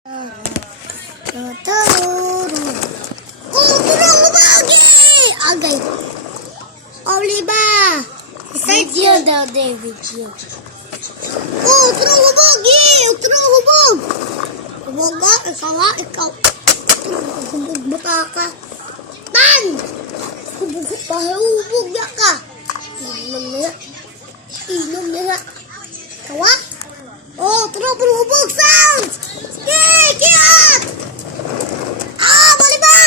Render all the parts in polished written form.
Turun lagi. Agay. Oliba. Video daw, de video. Turun lagi. Turun hubog. Hubog ka. Ikaw. Hubog baka ka. Tan. Hubog pa. Hubog ya ka. Inom niya. Kawa. Turun hubog sounds. Kiat. Bali ba?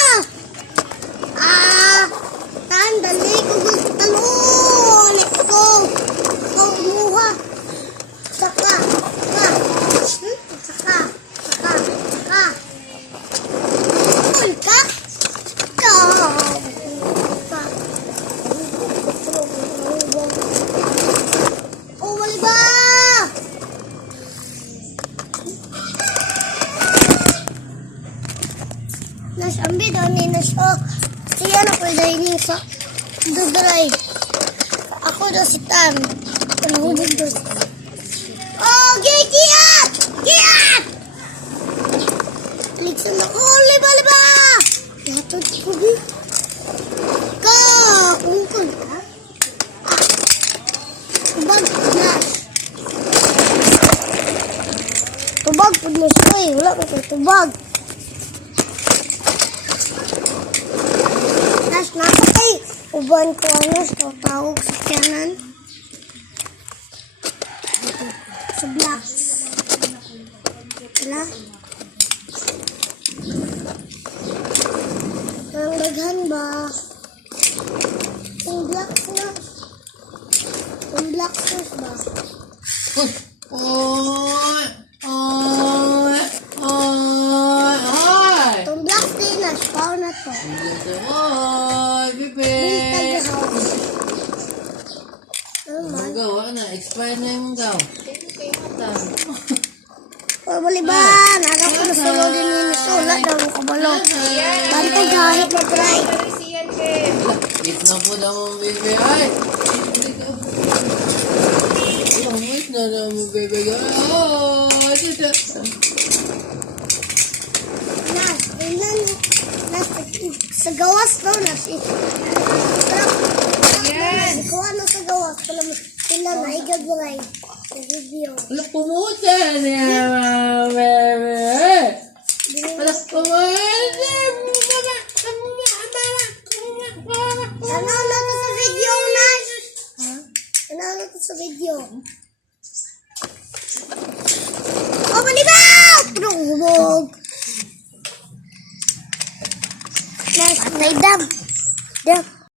Dali ko talon. Ikaw umuha. Saka. Uy ka. Bali ba? Nas ambil daw ni Nas. Siya na ko dahil sa dudray. Ako daw si Tan. Panahubog daw. Kiat! Liksan ako. Liba! Yatod ko di. Ungkol ka? Tubag, Nas. Tubag, Nas. Wala ko kay tubag. Nasa kay uban ko tawag sa kanan sa blocks wala ang daghan ba yung blocks ba itong blocks din na spawn na to. Gawa na, expired na yung gaw. Bali ba? Nagaw ko na solo din yung sulat daw mo kabalo. Bantay kahit na try. Wait na po daw mo, baby. Ay! Wait na daw mo, baby. Sa gawas daw na si kuha na sa gawas sila na igagulay sa video. Wala pumuta niya, baby. Wala pumuta. Nanalo to sa video, Nas. Nanalo to sa video. Bali ba? Purong hubog. Nas, may dam.